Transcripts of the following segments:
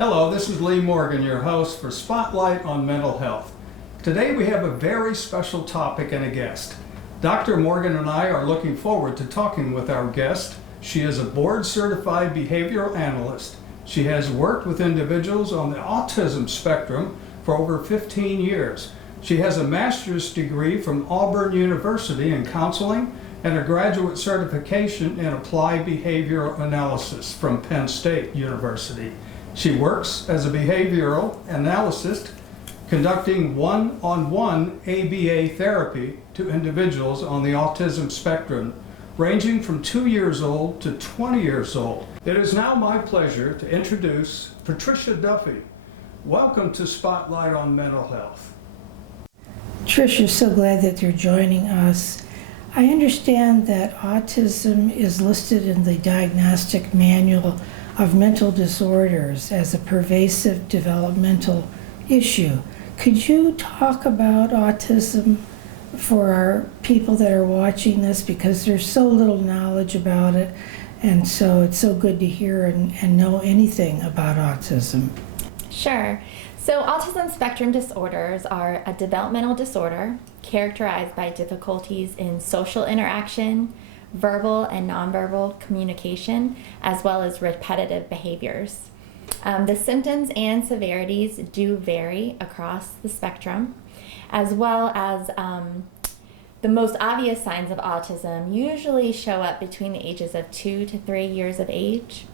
Hello, this is Lee Morgan, your host for Spotlight on Mental Health. Today we have a very special topic and a guest. Dr. Morgan and I are looking forward to talking with our guest. She is a board-certified behavioral analyst. She has worked with individuals on the autism spectrum for over 15 years. She has a master's degree from Auburn University in counseling and a graduate certification in applied behavioral analysis from Penn State University. She works as a behavioral analyst, conducting one-on-one ABA therapy to individuals on the autism spectrum, ranging from 2 years old to 20 years old. It is now my pleasure to introduce Patricia Duffy. Welcome to Spotlight on Mental Health. Tricia, so glad that you're joining us. I understand that autism is listed in the Diagnostic Manual of Mental Disorders as a pervasive developmental issue. Could you talk about autism for our people that are watching this, because there's so little knowledge about it, and so it's so good to hear and know anything about autism. Sure. So autism spectrum disorders are a developmental disorder characterized by difficulties in social interaction, verbal and nonverbal communication, as well as repetitive behaviors. The symptoms and severities do vary across the spectrum, as well as the most obvious signs of autism usually show up between the ages of 2 to 3 years of age.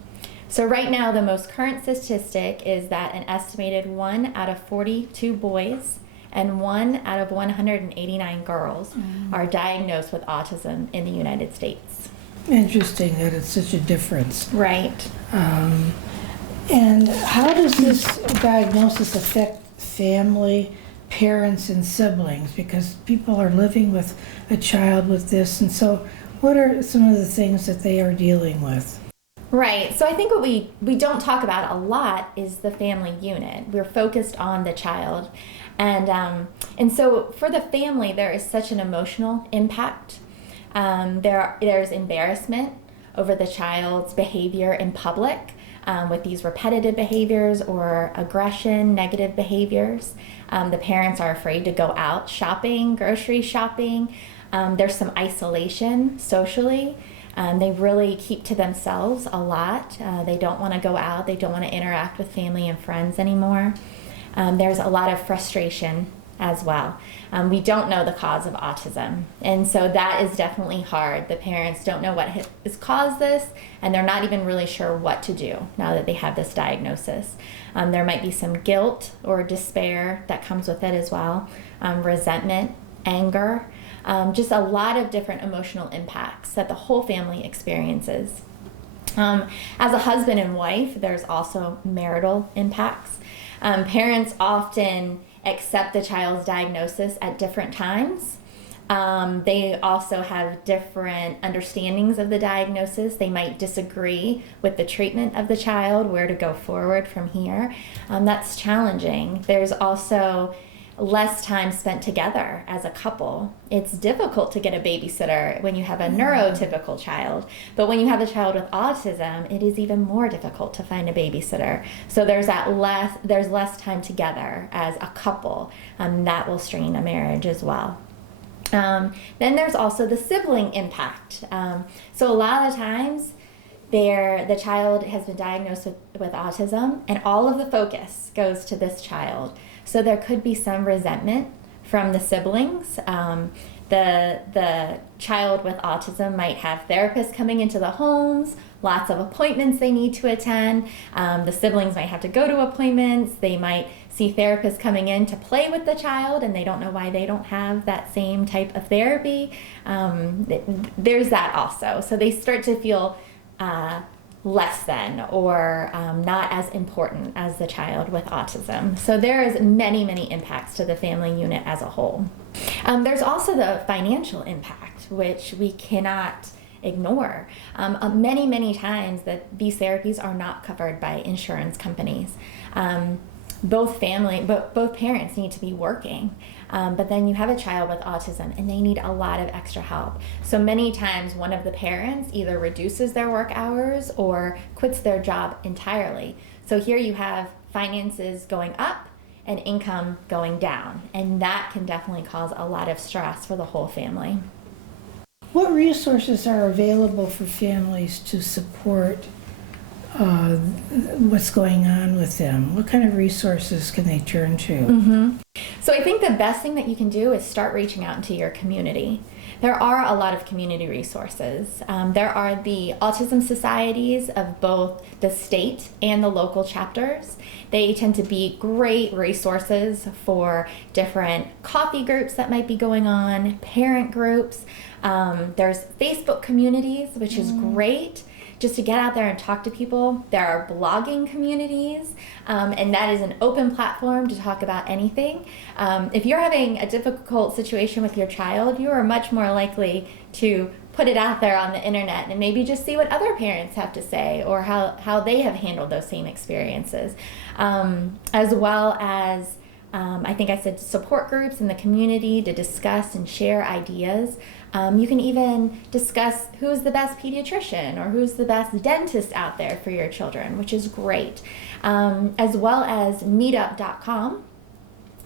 So right now, the most current statistic is that an estimated 1 out of 42 boys and 1 out of 189 girls are diagnosed with autism in the United States. Interesting that it's such a difference. Right. And how does this diagnosis affect family, parents, and siblings? Because people are living with a child with this, and so what are some of the things that they are dealing with? Right. So I think what we don't talk about a lot is the family unit. We're focused on the child. And so for the family, there is such an emotional impact. There's embarrassment over the child's behavior in public with these repetitive behaviors or aggression, negative behaviors. The parents are afraid to go out shopping, grocery shopping. There's some isolation socially. They really keep to themselves a lot. They don't want to go out. They don't want to interact with family and friends anymore. There's a lot of frustration as well. We don't know the cause of autism, and so that is definitely hard. The parents don't know what has caused this, and they're not even really sure what to do now that they have this diagnosis. There might be some guilt or despair that comes with it as well, resentment, anger, just a lot of different emotional impacts that the whole family experiences. As a husband and wife, there's also marital impacts. Parents often accept the child's diagnosis at different times. They also have different understandings of the diagnosis. They might disagree with the treatment of the child, where to go forward from here. That's challenging. There's also less time spent together as a couple. It's difficult to get a babysitter when you have a neurotypical child, but when you have a child with autism, it is even more difficult to find a babysitter. So there's less time together as a couple, that will strain a marriage as well. Then there's also the sibling impact. So a lot of times the child has been diagnosed with autism, and all of the focus goes to this child. So there could be some resentment from the siblings. The child with autism might have therapists coming into the homes, lots of appointments they need to attend. The siblings might have to go to appointments. They might see therapists coming in to play with the child, and they don't know why they don't have that same type of therapy. There's that also. So they start to feel less than or not as important as the child with autism. So there is many, many impacts to the family unit as a whole. There's also the financial impact, which we cannot ignore. Many, many times that these therapies are not covered by insurance companies. both parents need to be working. But then you have a child with autism and they need a lot of extra help. So many times one of the parents either reduces their work hours or quits their job entirely. So here you have finances going up and income going down, and that can definitely cause a lot of stress for the whole family. What resources are available for families to support what's going on with them? What kind of resources can they turn to? Mm-hmm. So I think the best thing that you can do is start reaching out into your community. There are a lot of community resources. There are the autism societies of both the state and the local chapters. They tend to be great resources for different coffee groups that might be going on, parent groups. There's Facebook communities, which is great, just to get out there and talk to people. There are blogging communities, and that is an open platform to talk about anything. If you're having a difficult situation with your child, you are much more likely to put it out there on the internet and maybe just see what other parents have to say or how they have handled those same experiences. As well as, I think I said support groups in the community to discuss and share ideas. You can even discuss who's the best pediatrician or who's the best dentist out there for your children, which is great. As well as meetup.com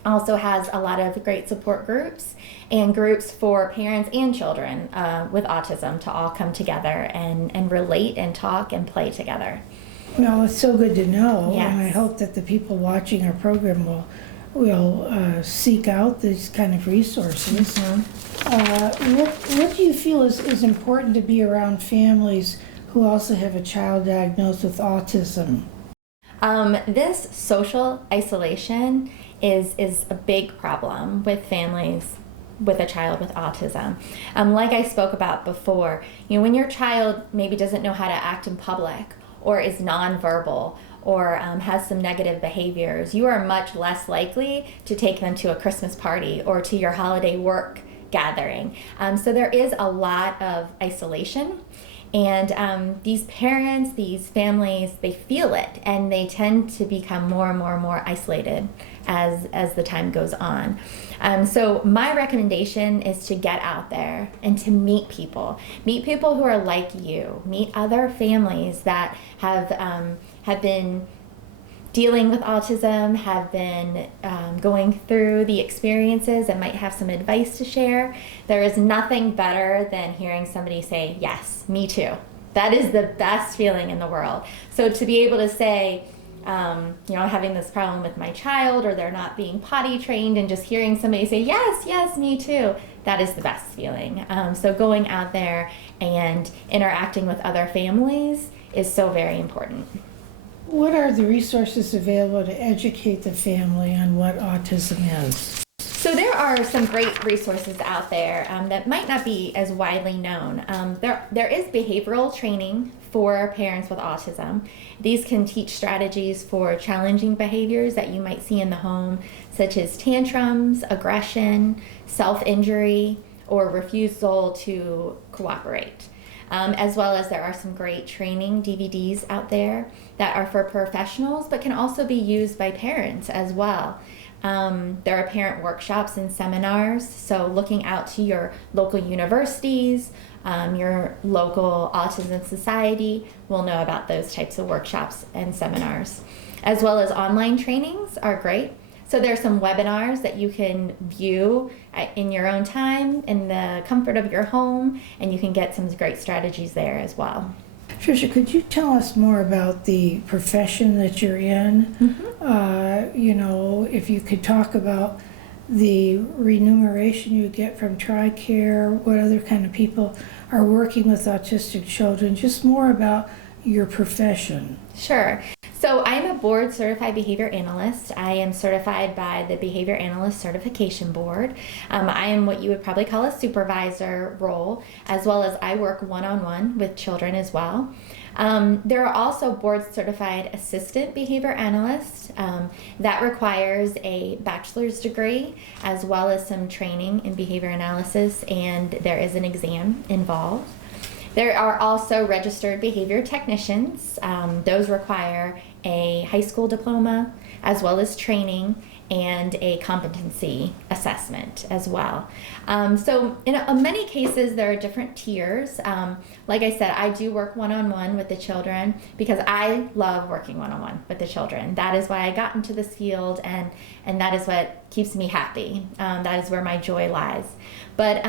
also has a lot of great support groups and groups for parents and children with autism to all come together and relate and talk and play together. Well, it's so good to know, Yes. and I hope that the people watching our program will seek out these kind of resources. What do you feel is important to be around families who also have a child diagnosed with autism? This social isolation is a big problem with families with a child with autism. Like I spoke about before, when your child maybe doesn't know how to act in public or is nonverbal or has some negative behaviors, you are much less likely to take them to a Christmas party or to your holiday work gathering. So there is a lot of isolation. And these parents, these families, they feel it, and they tend to become more and more and more isolated as the time goes on. So my recommendation is to get out there and to meet people who are like you, meet other families that have been dealing with autism, have been going through the experiences and might have some advice to share. There is nothing better than hearing somebody say, yes, me too. That is the best feeling in the world. So to be able to say, having this problem with my child, or they're not being potty trained, and just hearing somebody say, yes, yes, me too, that is the best feeling. So going out there and interacting with other families is so very important. What are the resources available to educate the family on what autism is? So there are some great resources out there that might not be as widely known. There is behavioral training for parents with autism. These can teach strategies for challenging behaviors that you might see in the home, such as tantrums, aggression, self-injury, or refusal to cooperate. As well as there are some great training DVDs out there that are for professionals, but can also be used by parents as well. There are parent workshops and seminars, so looking out to your local universities, your local autism society will know about those types of workshops and seminars. As well as online trainings are great. So there are some webinars that you can view in your own time, in the comfort of your home, and you can get some great strategies there as well. Tricia, could you tell us more about the profession that you're in? Mm-hmm. If you could talk about the remuneration you get from TRICARE, what other kind of people are working with autistic children, just more about your profession. Sure. So I'm a board certified behavior analyst. I am certified by the Behavior Analyst Certification Board. I am what you would probably call a supervisor role, as well as I work one-on-one with children as well. There are also board certified assistant behavior analysts. That requires a bachelor's degree as well as some training in behavior analysis, and there is an exam involved. There are also registered behavior technicians. Those require a high school diploma, as well as training and a competency assessment as well. So in many cases, there are different tiers. Like I said, I do work one-on-one with the children because I love working one-on-one with the children. That is why I got into this field, and that is what keeps me happy. That is where my joy lies. But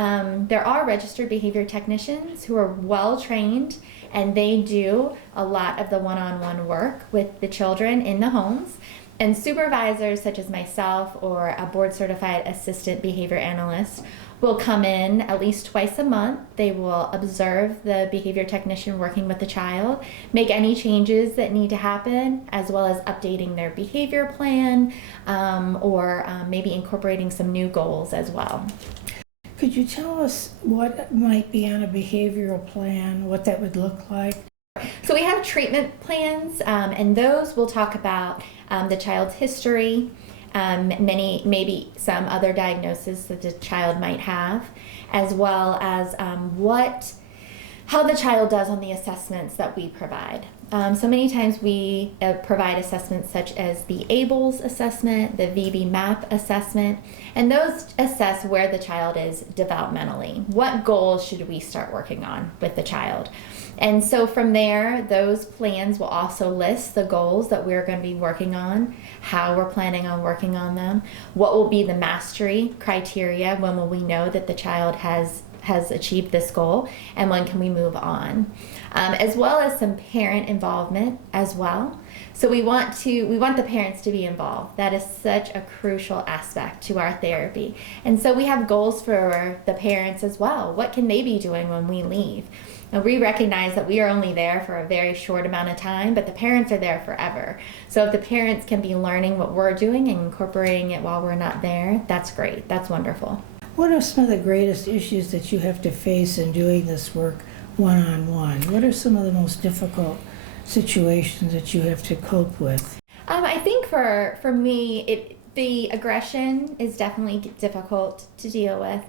there are registered behavior technicians who are well-trained, and they do a lot of the one-on-one work with the children in the homes. And supervisors such as myself or a board-certified assistant behavior analyst will come in at least twice a month. They will observe the behavior technician working with the child, make any changes that need to happen, as well as updating their behavior plan or maybe incorporating some new goals as well. Could you tell us what might be on a behavioral plan, what that would look like? So we have treatment plans, and those will talk about the child's history, maybe some other diagnosis that the child might have, as well as how the child does on the assessments that we provide. So many times we provide assessments such as the ABLES assessment, the VB MAP assessment, and those assess where the child is developmentally. What goals should we start working on with the child? And so from there, those plans will also list the goals that we're going to be working on, how we're planning on working on them, what will be the mastery criteria, when will we know that the child has achieved this goal, and when can we move on, as well as some parent involvement as well. So we want the parents to be involved. That is such a crucial aspect to our therapy. And so we have goals for the parents as well. What can they be doing when we leave? Now, we recognize that we are only there for a very short amount of time, but the parents are there forever. So if the parents can be learning what we're doing and incorporating it while we're not there, that's great. That's wonderful. What are some of the greatest issues that you have to face in doing this work one-on-one? What are some of the most difficult situations that you have to cope with? I think for me, the aggression is definitely difficult to deal with.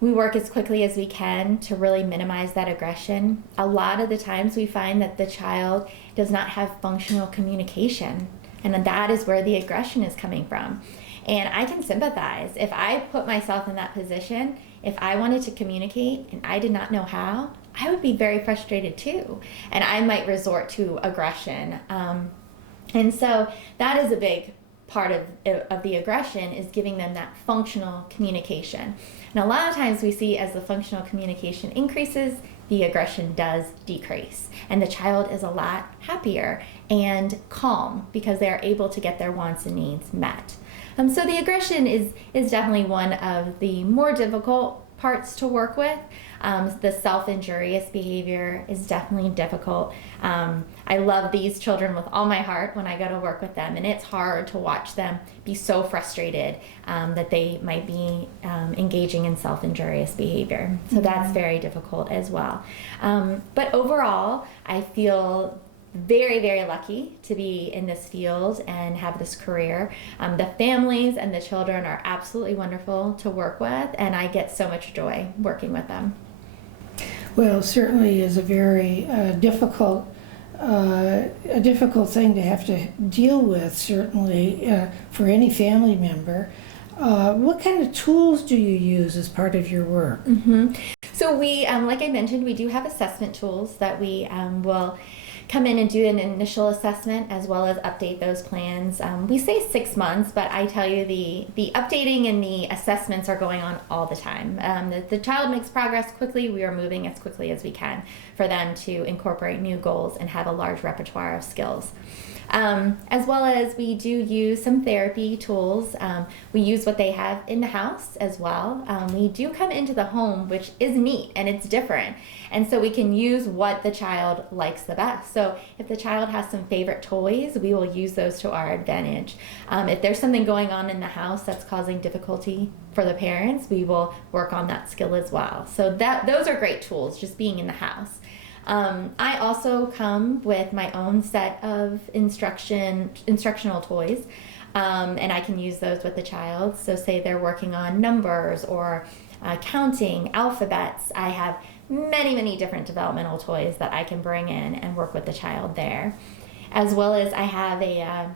We work as quickly as we can to really minimize that aggression. A lot of the times we find that the child does not have functional communication, and that is where the aggression is coming from. And I can sympathize. If I put myself in that position, if I wanted to communicate and I did not know how, I would be very frustrated too. And I might resort to aggression. And so that is a big part of the aggression, is giving them that functional communication. And a lot of times we see as the functional communication increases, the aggression does decrease. And the child is a lot happier and calm because they are able to get their wants and needs met. So the aggression is definitely one of the more difficult parts to work with. The self-injurious behavior is definitely difficult. I love these children with all my heart when I go to work with them, and it's hard to watch them be so frustrated that they might be engaging in self-injurious behavior. So that's very difficult as well. But overall, I feel very, very lucky to be in this field and have this career. The families and the children are absolutely wonderful to work with, and I get so much joy working with them. Well, certainly is a very difficult thing to have to deal with, certainly for any family member. What kind of tools do you use as part of your work? Mm-hmm. So we, like I mentioned, we do have assessment tools that we will come in and do an initial assessment as well as update those plans. We say 6 months, but I tell you the updating and the assessments are going on all the time. The child makes progress quickly. We are moving as quickly as we can for them to incorporate new goals and have a large repertoire of skills. As well as we do use some therapy tools. We use what they have in the house as well. We do come into the home, which is neat and it's different. And so we can use what the child likes the best. So if the child has some favorite toys, we will use those to our advantage. If there's something going on in the house that's causing difficulty for the parents, we will work on that skill as well. So those are great tools, just being in the house. I also come with my own set of instructional toys, and I can use those with the child. So say they're working on numbers or counting, alphabets. I have many, many different developmental toys that I can bring in and work with the child there. as well as I have a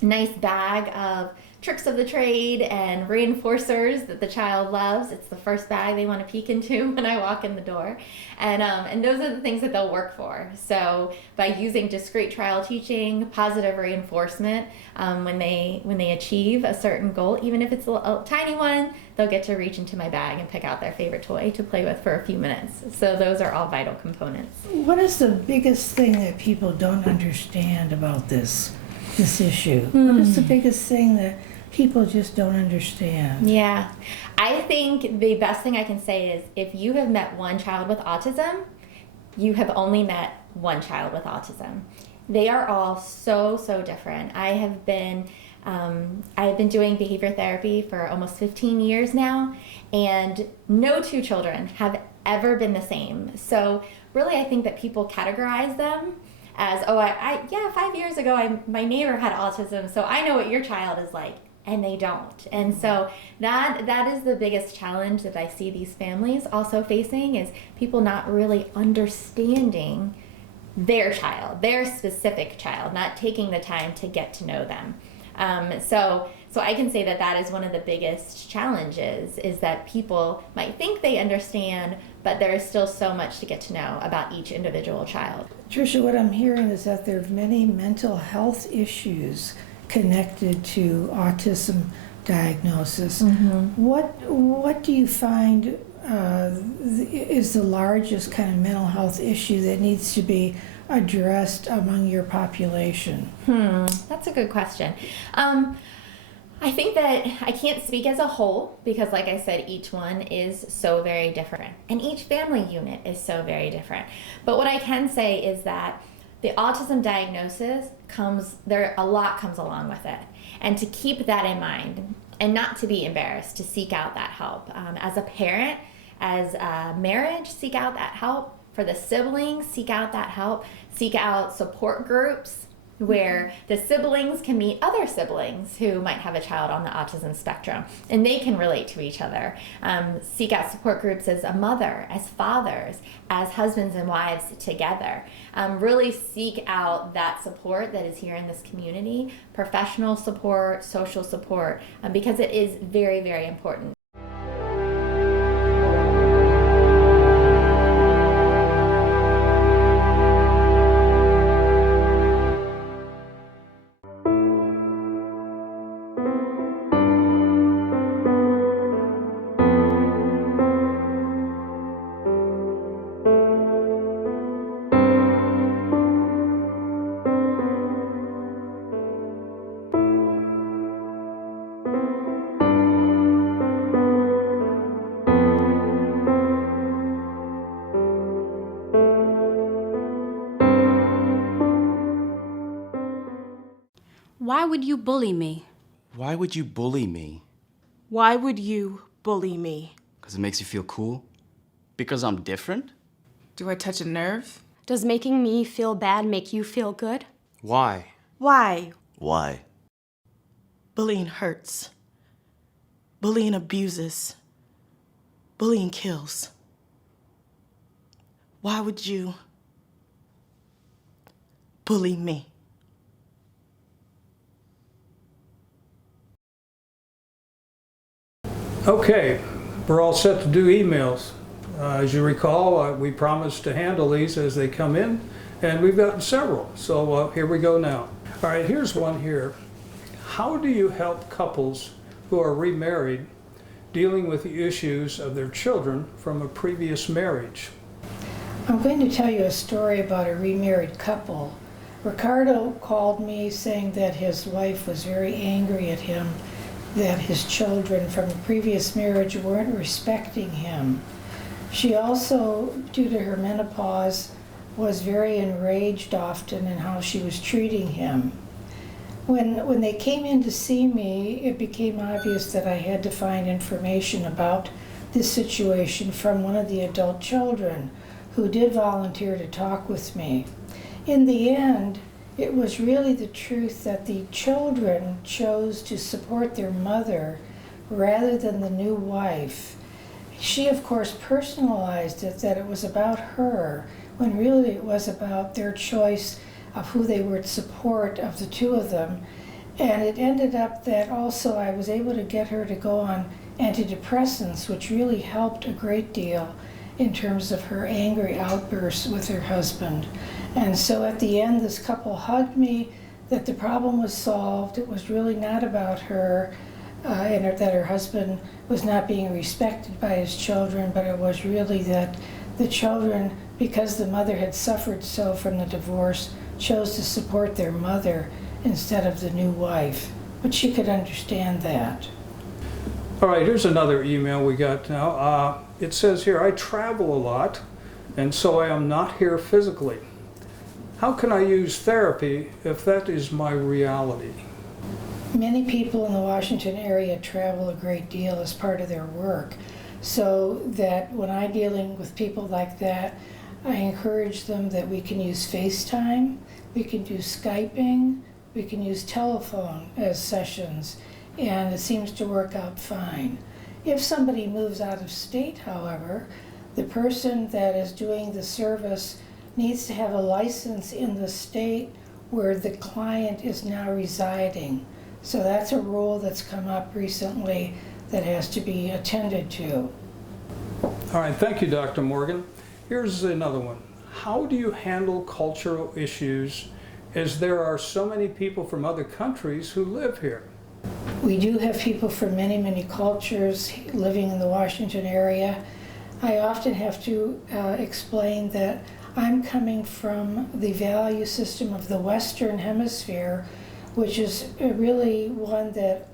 nice bag of tricks of the trade and reinforcers that the child loves. It's the first bag they want to peek into when I walk in the door. And those are the things that they'll work for. So by using discrete trial teaching, positive reinforcement, when they achieve a certain goal, even if it's a tiny one, they'll get to reach into my bag and pick out their favorite toy to play with for a few minutes. So those are all vital components. What is the biggest thing that people don't understand about this issue? What is the biggest thing that people just don't understand? Yeah, I think the best thing I can say is if you have met one child with autism, you have only met one child with autism. They are all so different. I have been doing behavior therapy for almost 15 years now, and no two children have ever been the same. So really, I think that people categorize them as, 5 years ago, my neighbor had autism, so I know what your child is like. And they don't. And so that is the biggest challenge that I see these families also facing, is people not really understanding their child, their specific child, not taking the time to get to know them. So I can say that is one of the biggest challenges, is that people might think they understand, but there is still so much to get to know about each individual child. Tricia, what I'm hearing is that there are many mental health issues connected to autism diagnosis. What do you find is the largest kind of mental health issue that needs to be addressed among your population? That's a good question. I think that I can't speak as a whole, because like I said, each one is so very different, and each family unit is so very different. But what I can say is that the autism diagnosis a lot comes along with it. And to keep that in mind and not to be embarrassed to seek out that help. As a parent, as a marriage, seek out that help. For the siblings, seek out that help. Seek out support groups where the siblings can meet other siblings who might have a child on the autism spectrum, and they can relate to each other. Seek out support groups as a mother, as fathers, as husbands and wives together. Really seek out that support that is here in this community, professional support, social support, because it is very, very important. Why would you bully me? Why would you bully me? Why would you bully me? Because it makes you feel cool? Because I'm different? Do I touch a nerve? Does making me feel bad make you feel good? Why? Why? Why? Bullying hurts. Bullying abuses. Bullying kills. Why would you bully me? Okay, we're all set to do emails. As you recall, we promised to handle these as they come in, and we've gotten several, so here we go now. All right, here's one here. How do you help couples who are remarried dealing with the issues of their children from a previous marriage? I'm going to tell you a story about a remarried couple. Ricardo called me saying that his wife was very angry at him, that his children from a previous marriage weren't respecting him. She also, due to her menopause, was very enraged often in how she was treating him. When they came in to see me, it became obvious that I had to find information about this situation from one of the adult children, who did volunteer to talk with me. In the end, it was really the truth that the children chose to support their mother rather than the new wife. She, of course, personalized it, that it was about her, when really it was about their choice of who they would support of the two of them. And it ended up that also I was able to get her to go on antidepressants, which really helped a great deal in terms of her angry outbursts with her husband. And so at the end, this couple hugged me that the problem was solved. It was really not about her and that her husband was not being respected by his children, but it was really that the children, because the mother had suffered so from the divorce, chose to support their mother instead of the new wife. But she could understand that. All right, here's another email we got now. It says here, I travel a lot, and so I am not here physically. How can I use therapy if that is my reality? Many people in the Washington area travel a great deal as part of their work, so that when I'm dealing with people like that, I encourage them that we can use FaceTime, we can do Skyping, we can use telephone as sessions, and it seems to work out fine. If somebody moves out of state, however, the person that is doing the service needs to have a license in the state where the client is now residing. So that's a rule that's come up recently that has to be attended to. All right, thank you, Dr. Morgan. Here's another one. How do you handle cultural issues as there are so many people from other countries who live here? We do have people from many, many cultures living in the Washington area. I often have to explain that I'm coming from the value system of the Western Hemisphere, which is really one that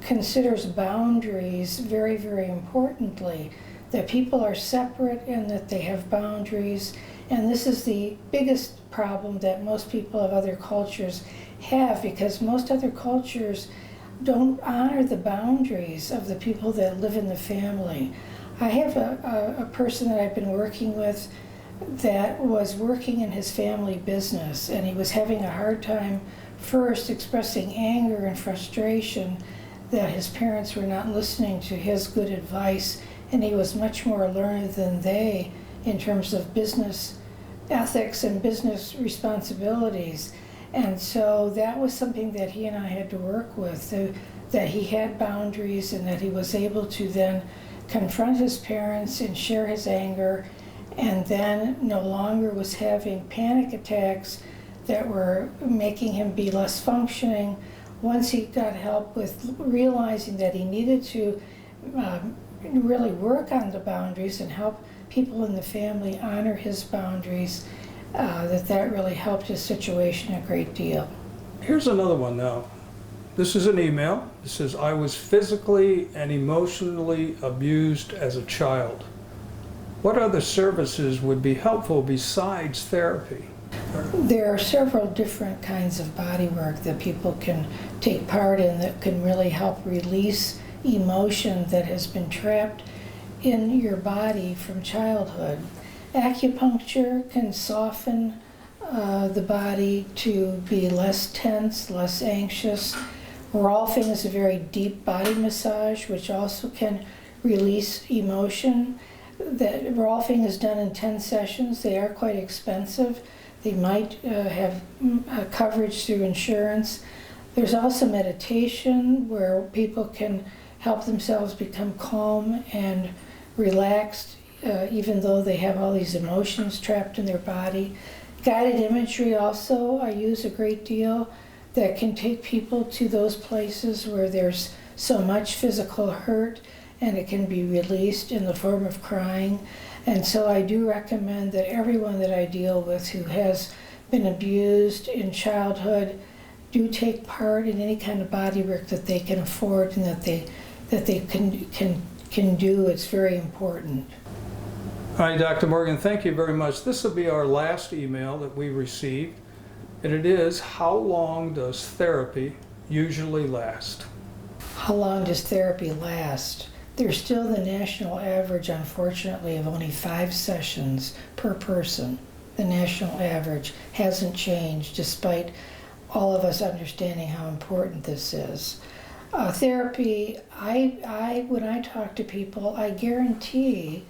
considers boundaries very, very importantly, that people are separate and that they have boundaries. And this is the biggest problem that most people of other cultures have, because most other cultures don't honor the boundaries of the people that live in the family. I have a person that I've been working with that was working in his family business, and he was having a hard time first expressing anger and frustration that his parents were not listening to his good advice, and he was much more learned than they in terms of business ethics and business responsibilities. And so that was something that he and I had to work with, that he had boundaries and that he was able to then confront his parents and share his anger, and then no longer was having panic attacks that were making him be less functioning. Once he got help with realizing that he needed to really work on the boundaries and help people in the family honor his boundaries, that really helped his situation a great deal. Here's another one now. This is an email. It says, I was physically and emotionally abused as a child. What other services would be helpful besides therapy? There are several different kinds of body work that people can take part in that can really help release emotion that has been trapped in your body from childhood. Acupuncture can soften the body to be less tense, less anxious. Rolfing is a very deep body massage, which also can release emotion. That Rolfing is done in 10 sessions. They are quite expensive. They might have coverage through insurance. There's also meditation where people can help themselves become calm and relaxed, even though they have all these emotions trapped in their body. Guided imagery also I use a great deal, that can take people to those places where there's so much physical hurt, and it can be released in the form of crying. And so I do recommend that everyone that I deal with who has been abused in childhood do take part in any kind of body work that they can afford and that they can do. It's very important. All right, Dr. Morgan, thank you very much. This will be our last email that we received, and it is, how long does therapy usually last? How long does therapy last? There's still the national average, unfortunately, of only 5 sessions per person. The national average hasn't changed despite all of us understanding how important this is. Therapy, when I talk to people, I guarantee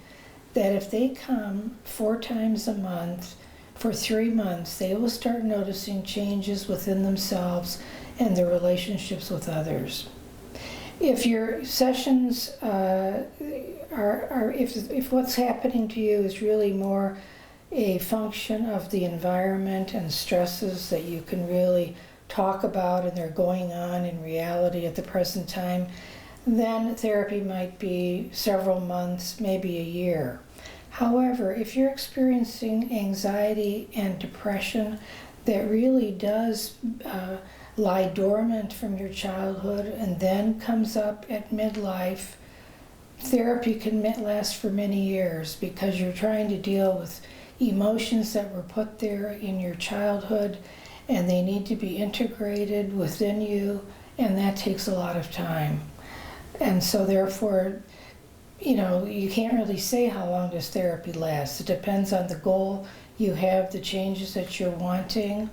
that if they come 4 times a month for 3 months, they will start noticing changes within themselves and their relationships with others. If your sessions if what's happening to you is really more a function of the environment and stresses that you can really talk about and they're going on in reality at the present time, then therapy might be several months, maybe a year. However, if you're experiencing anxiety and depression that really does lie dormant from your childhood and then comes up at midlife, therapy can last for many years because you're trying to deal with emotions that were put there in your childhood and they need to be integrated within you, and that takes a lot of time. And so therefore, you can't really say how long does therapy last. It depends on the goal you have, the changes that you're wanting,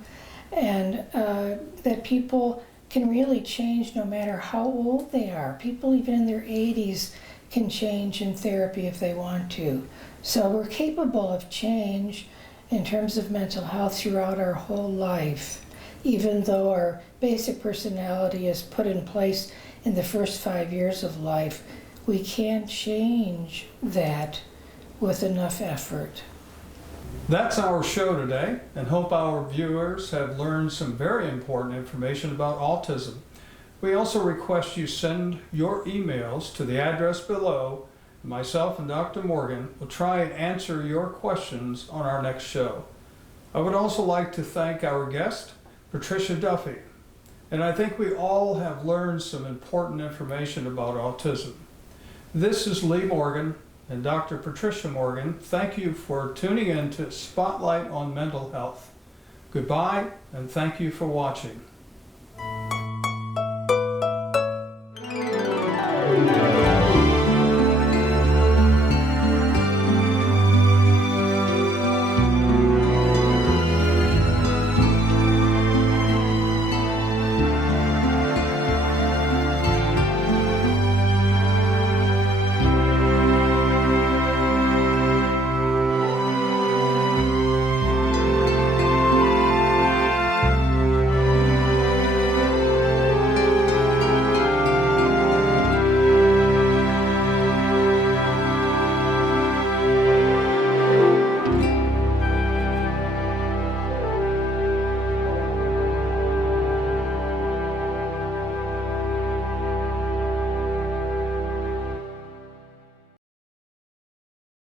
and that people can really change no matter how old they are. People even in their 80s can change in therapy if they want to. So we're capable of change in terms of mental health throughout our whole life, even though our basic personality is put in place in the first 5 years of life. We can change that with enough effort. That's our show today, and hope our viewers have learned some very important information about autism. We also request you send your emails to the address below. Myself and Dr. Morgan will try and answer your questions on our next show. I would also like to thank our guest, Patricia Duffy, and I think we all have learned some important information about autism. This is Lee Morgan and Dr. Patricia Morgan. Thank you for tuning in to Spotlight on Mental Health. Goodbye, and thank you for watching.